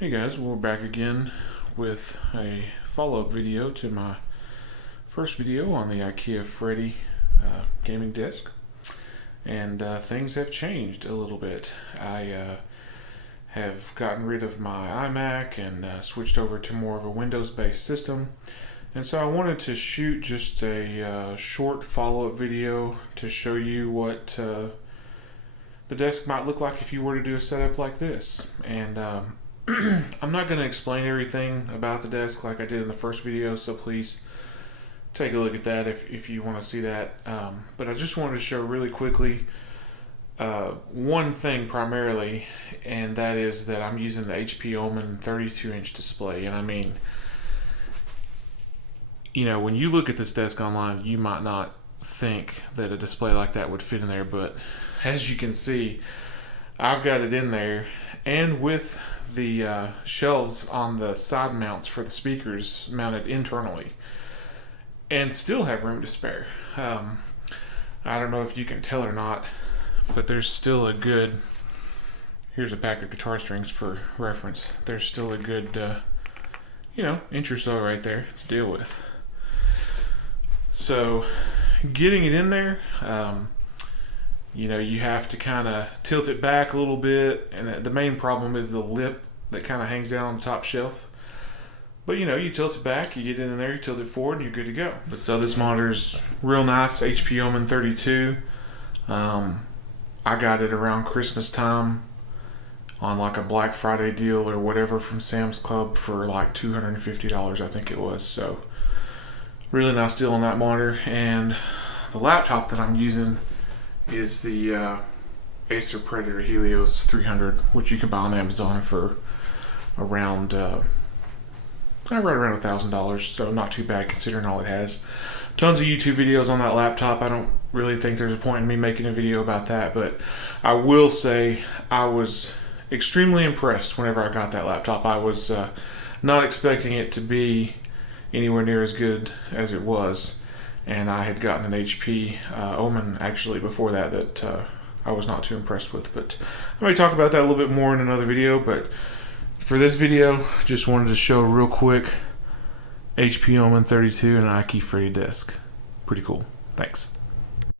Hey guys, we're back again with a follow-up video to my first video on the Ikea FREDDE gaming desk. And things have changed a little bit. I have gotten rid of my iMac and switched over to more of a Windows-based system. And so I wanted to shoot just a short follow-up video to show you what the desk might look like if you were to do a setup like this. And I'm not going to explain everything about the desk like I did in the first video, so please take a look at that if you want to see that. But I just wanted to show really quickly one thing primarily, and that is that I'm using the HP Omen 32-inch display. And I mean, you know, when you look at this desk online, you might not think that a display like that would fit in there, but as you can see, I've got it in there, and with the shelves on the side mounts for the speakers mounted internally, and still have room to spare. I don't know if you can tell or not, but there's still a good, here's a pack of guitar strings for reference, there's still a good inch or so right there to deal with. So getting it in there, you have to kind of tilt it back a little bit, and the main problem is the lip that kind of hangs down on the top shelf. But you tilt it back, you get in there, you tilt it forward, and you're good to go. But so this monitor's real nice, HP Omen 32. I got it around Christmas time on like a Black Friday deal or whatever from Sam's Club for like $250, I think it was. So really nice deal on that monitor. And the laptop that I'm using is the Acer Predator Helios 300, which you can buy on Amazon for around right around $1,000, so not too bad considering all it has. Tons of YouTube videos on that laptop. I don't really think there's a point in me making a video about that, but I will say I was extremely impressed whenever I got that laptop. I was not expecting it to be anywhere near as good as it was, and I had gotten an HP Omen actually before that I was not too impressed with, but I may talk about that a little bit more in another video. But for this video, just wanted to show real quick HP Omen 32 and an Ikea FREDDE desk. Pretty cool. Thanks.